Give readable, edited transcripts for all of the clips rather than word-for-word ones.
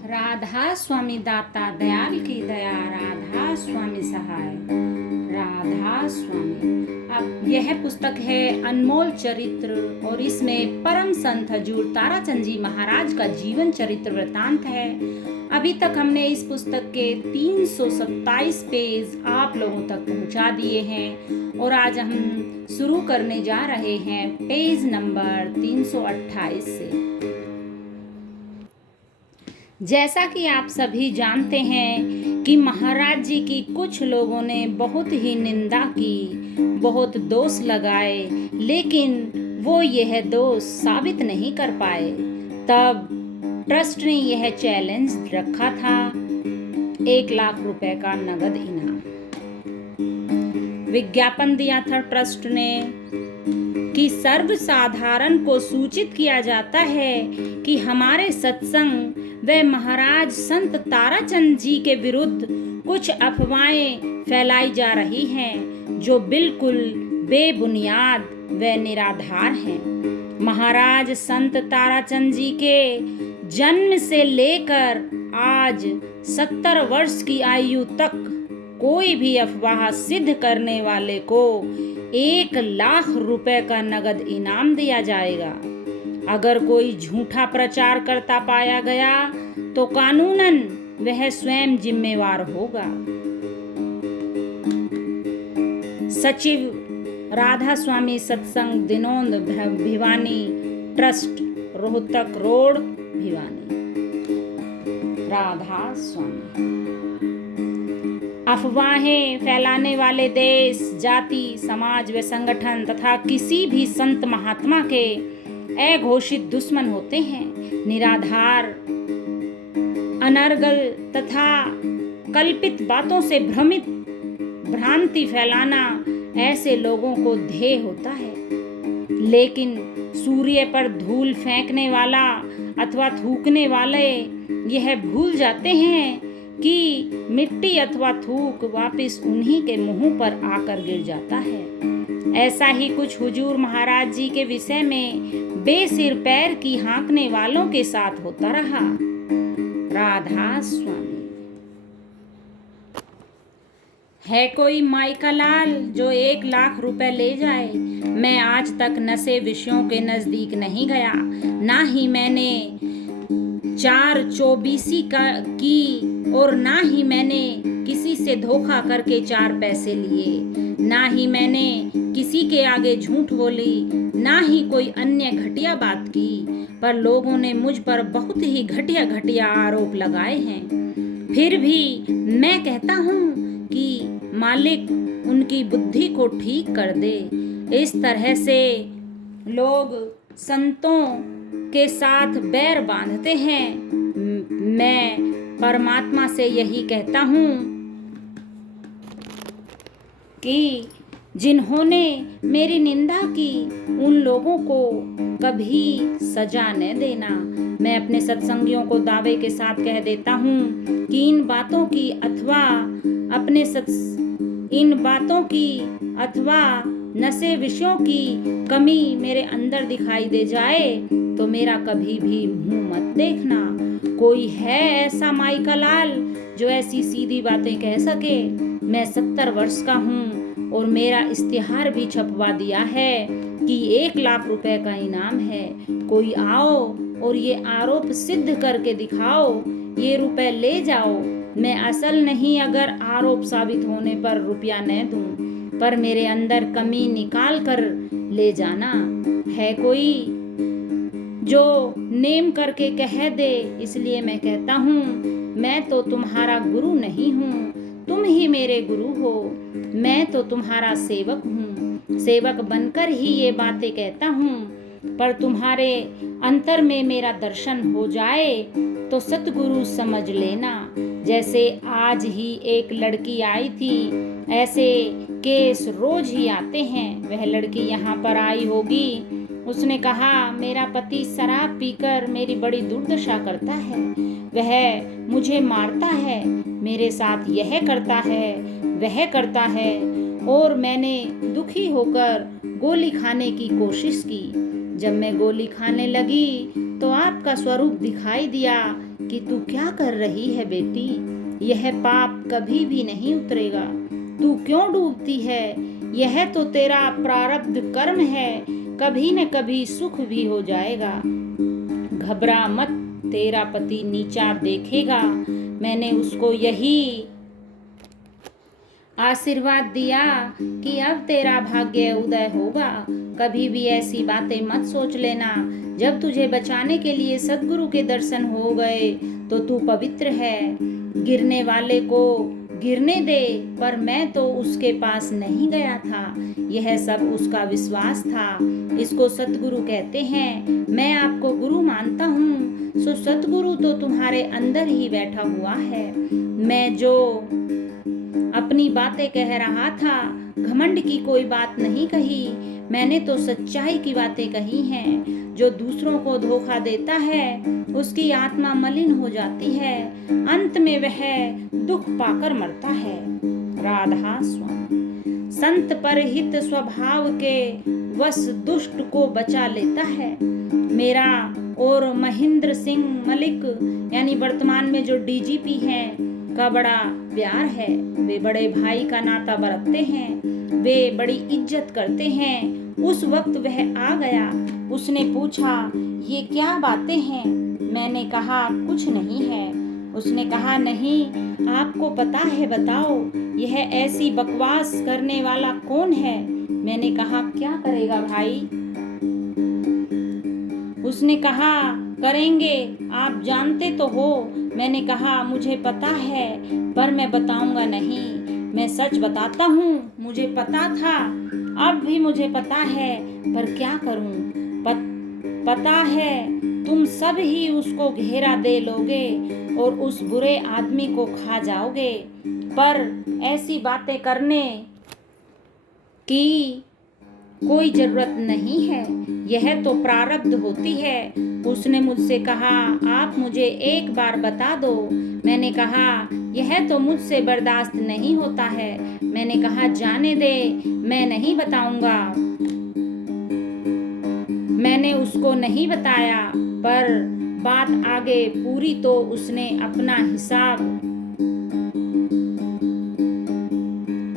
राधा स्वामी दाता दयाल की दया, राधा स्वामी सहाय, राधा स्वामी। अब यह पुस्तक है अनमोल चरित्र और इसमें परम संत हजूर ताराचंद जी महाराज का जीवन चरित्र वृतांत है। अभी तक हमने इस पुस्तक के 327 पेज आप लोगों तक पहुंचा दिए हैं और आज हम शुरू करने जा रहे हैं पेज नंबर 328 से। जैसा कि आप सभी जानते हैं कि महाराज जी की कुछ लोगों ने बहुत ही निंदा की, बहुत दोष लगाए, लेकिन वो यह दोष साबित नहीं कर पाए। तब ट्रस्ट ने यह चैलेंज रखा था 1 लाख रुपए का नगद इनाम। विज्ञापन दिया था ट्रस्ट ने कि सर्वसाधारण को सूचित किया जाता है कि हमारे सत्संग व महाराज संत ताराचंद जी के विरुद्ध कुछ अफवाहें फैलाई जा रही हैं जो बिल्कुल बेबुनियाद व निराधार हैं। महाराज संत ताराचंद जी के जन्म से लेकर आज 70 वर्ष की आयु तक कोई भी अफवाह सिद्ध करने वाले को 1 लाख रुपए का नगद इनाम दिया जाएगा। अगर कोई झूठा प्रचार करता पाया गया तो कानूनन वह स्वयं जिम्मेवार होगा। सचिव राधा स्वामी सत्संग दिनोंद भिवानी ट्रस्ट, रोहतक रोड, भिवानी। राधा स्वामी। अफवाहें फैलाने वाले देश, जाति, समाज व संगठन तथा किसी भी संत महात्मा के अघोषित दुश्मन होते हैं। निराधार, अनर्गल तथा कल्पित बातों से भ्रांति फैलाना ऐसे लोगों को ध्येय होता है। लेकिन सूर्य पर धूल फेंकने वाला अथवा थूकने वाले यह भूल जाते हैं कि मिट्टी अथवा थूक वापस उन्हीं के मुंह पर आकर गिर जाता है। ऐसा ही कुछ हुजूर महाराज जी के विषय में बेसिर पैर की हाँकने वालों के साथ होता रहा। राधा स्वामी। है कोई माई का लाल जो 1 लाख रुपए ले जाए? मैं आज तक नशे विषयों के नजदीक नहीं गया, ना ही मैंने 4-24 की और ना ही मैंने किसी से धोखा करके 4 पैसे लिए, ना ही मैंने किसी के आगे झूठ बोली, ना ही कोई अन्य घटिया बात की। पर लोगों ने मुझ पर बहुत ही घटिया आरोप लगाए हैं। फिर भी मैं कहता हूँ कि मालिक उनकी बुद्धि को ठीक कर दे। इस तरह से लोग संतों के साथ बैर बांधते हैं। मैं परमात्मा से यही कहता हूँ कि जिन्होंने मेरी निंदा की उन लोगों को कभी सजा न देना। मैं अपने सत्संगियों को दावे के साथ कह देता हूँ कि इन बातों की अथवा नशे विषयों की कमी मेरे अंदर दिखाई दे जाए तो मेरा कभी भी मुंह मत देखना। कोई है ऐसा माई का लाल जो ऐसी सीधी बातें कह सके? मैं 70 वर्ष का हूँ और मेरा इश्तिहार भी छपवा दिया है कि 1 लाख रुपए का इनाम है। कोई आओ और ये आरोप सिद्ध करके दिखाओ, ये रुपए ले जाओ। मैं असल नहीं अगर आरोप साबित होने पर रुपया न दूं, पर मेरे अंदर कमी निकाल कर ले जाना। है कोई जो नेम करके कह दे, इसलिए मैं कहता हूँ मैं तो तुम्हारा गुरु नहीं हूँ, तुम ही मेरे गुरु हो। मैं तो तुम्हारा सेवक हूँ, सेवक बनकर ही ये बातें कहता हूँ। पर तुम्हारे अंतर में मेरा दर्शन हो जाए तो सतगुरु समझ लेना। जैसे आज ही एक लड़की आई थी, ऐसे केस रोज ही आते हैं। वह लड़की यहाँ पर आई होगी, उसने कहा मेरा पति शराब पीकर मेरी बड़ी दुर्दशा करता है, वह मुझे मारता है, मेरे साथ यह करता है, वह करता है, और मैंने दुखी होकर गोली खाने की कोशिश की। जब मैं गोली खाने लगी तो आपका स्वरूप दिखाई दिया कि तू क्या कर रही है बेटी, यह पाप कभी भी नहीं उतरेगा। तू क्यों डूबती है, यह तो तेरा प्रारब्ध कर्म है, कभी न कभी सुख भी हो जाएगा। घबरा मत, तेरा पति नीचा देखेगा। मैंने उसको यही आशीर्वाद दिया कि अब तेरा भाग्य उदय होगा। कभी भी ऐसी बातें मत सोच लेना। जब तुझे बचाने के लिए सद्गुरु के दर्शन हो गए तो तू पवित्र है। गिरने वाले को गिरने दे, पर मैं तो उसके पास नहीं गया था। यह सब उसका विश्वास था। इसको सतगुरु कहते हैं। मैं आपको गुरु मानता हूँ, सो सतगुरु तो तुम्हारे अंदर ही बैठा हुआ है। मैं जो अपनी बातें कह रहा था, घमंड की कोई बात नहीं कही। मैंने तो सच्चाई की बातें कही हैं। जो दूसरों को धोखा देता है उसकी आत्मा मलिन हो जाती है, अंत में वह दुख पाकर मरता है। राधा स्वामी। संत परहित स्वभाव के वश दुष्ट को बचा लेता है। मेरा और महेंद्र सिंह मलिक यानी वर्तमान में जो डीजीपी हैं का बड़ा प्यार है। वे बड़े भाई का नाता बरतते हैं, वे बड़ी इज्जत करते हैं। उस वक्त वह आ गया। उसने पूछा, ये क्या बातें हैं? मैंने कहा, कुछ नहीं है। उसने कहा, नहीं, आपको पता है, बताओ यह ऐसी बकवास करने वाला कौन है? मैंने कहा, क्या करेगा भाई? उसने कहा, करेंगे, आप जानते तो हो। मैंने कहा, मुझे पता है, पर मैं बताऊंगा नहीं। मैं सच बताता हूँ, मुझे पता था, अब भी मुझे पता है, पर क्या करूँ? पता है तुम सब ही उसको घेरा दे लोगे और उस बुरे आदमी को खा जाओगे, पर ऐसी बातें करने की कोई जरूरत नहीं है। यह तो प्रारब्ध होती है। उसने मुझसे कहा, आप मुझे एक बार बता दो। मैंने कहा, यह तो मुझसे बर्दाश्त नहीं होता है। मैंने कहा, जाने दे, मैं नहीं बताऊंगा। मैंने उसको नहीं बताया, पर बात आगे पूरी तो उसने अपना हिसाब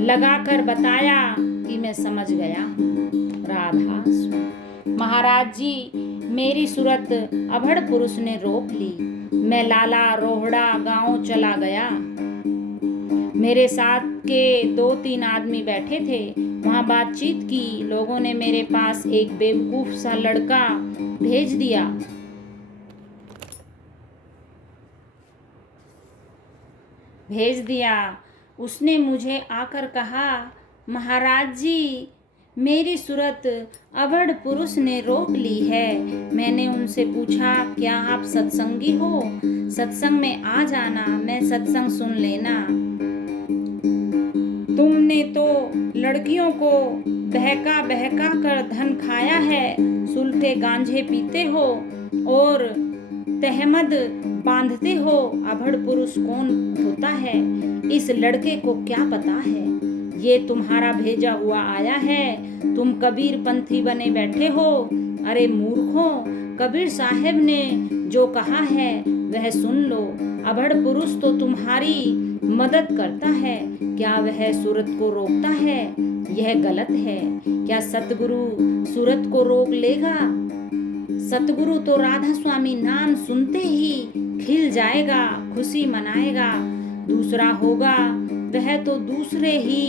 लगाकर बताया कि मैं समझ गया। राधा। महाराज जी, मेरी सूरत अभड़ पुरुष ने रोक ली। मैं लाला रोहड़ा गांव चला गया। मेरे साथ के 2-3 आदमी बैठे थे। वहां बातचीत की। लोगों ने मेरे पास एक बेवकूफ सा लड़का भेज दिया। उसने मुझे आकर कहा, महाराज जी, मेरी सूरत अभड़ पुरुष ने रोक ली है। मैंने उनसे पूछा, क्या आप सत्संगी हो? सत्संग में आ जाना, मैं सत्संग सुन लेना। तुमने तो लड़कियों को बहका बहका कर धन खाया है, सुलटे गांजे पीते हो और तहमद बांधते हो। अभड़ पुरुष कौन होता है, इस लड़के को क्या पता है? ये तुम्हारा भेजा हुआ आया है। तुम कबीर पंथी बने बैठे हो। अरे मूर्खों, कबीर साहब ने जो कहा है वह सुन लो। अभड़ पुरुष तो तुम्हारी मदद करता है, क्या वह सूरत को रोकता है? यह गलत है। क्या सतगुरु सूरत को रोक लेगा? सतगुरु तो राधा स्वामी नाम सुनते ही खिल जाएगा, खुशी मनाएगा। दूसरा होगा वह तो दूसरे ही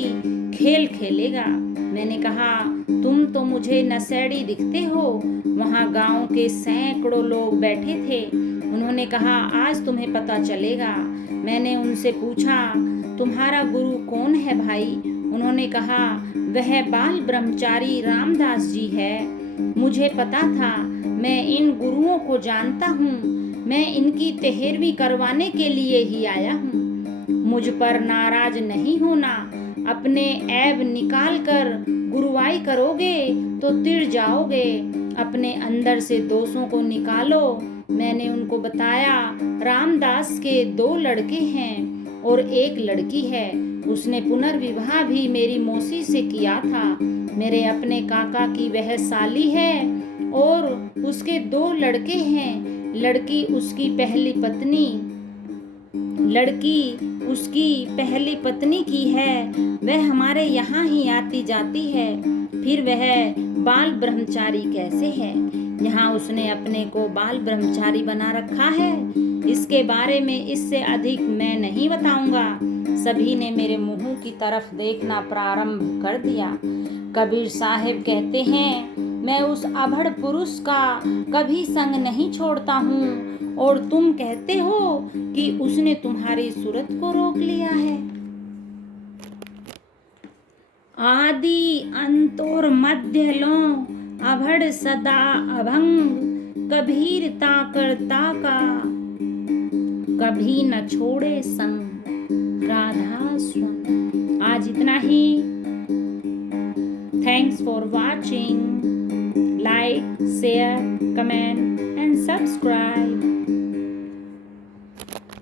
खेल खेलेगा। मैंने कहा, तुम तो मुझे नशेड़ी दिखते हो। वहां गांव के सैकड़ों लोग बैठे थे। उन्होंने कहा, आज तुम्हें पता चलेगा। मैंने उनसे पूछा, तुम्हारा गुरु कौन है भाई? उन्होंने कहा, वह बाल ब्रह्मचारी रामदास जी है। मुझे पता था, मैं इन गुरुओं को जानता हूँ। मैं इनकी 13वीं करवाने के लिए ही आया हूँ। मुझ पर नाराज नहीं होना। अपने ऐब निकाल कर गुरुवाई करोगे तो तिड़ जाओगे। अपने अंदर से दोषों को निकालो। मैंने उनको बताया, रामदास के 2 लड़के हैं और 1 लड़की है। उसने पुनर्विवाह भी मेरी मौसी से किया था। मेरे अपने काका की वह साली है और उसके 2 लड़के हैं। लड़की उसकी पहली पत्नी की है, वह हमारे यहाँ ही आती जाती है, फिर वह बाल ब्रह्मचारी कैसे है? यहाँ उसने अपने को बाल ब्रह्मचारी बना रखा है। इसके बारे में इससे अधिक मैं नहीं बताऊंगा। सभी ने मेरे मुंह की तरफ देखना प्रारंभ कर दिया। कबीर साहब कहते हैं, मैं उस अभड़ पुरुष का कभी संग नहीं छोड़ता हूँ, और तुम कहते हो कि उसने तुम्हारी सूरत को रोक लिया है। आदि अंत और मध्य लो अभड़ सदा अभंग, कबीर ताकर ताका कभी न छोड़े संग, राधा स्वंग। आज इतना ही। Thanks for watching. Like, share, comment and subscribe.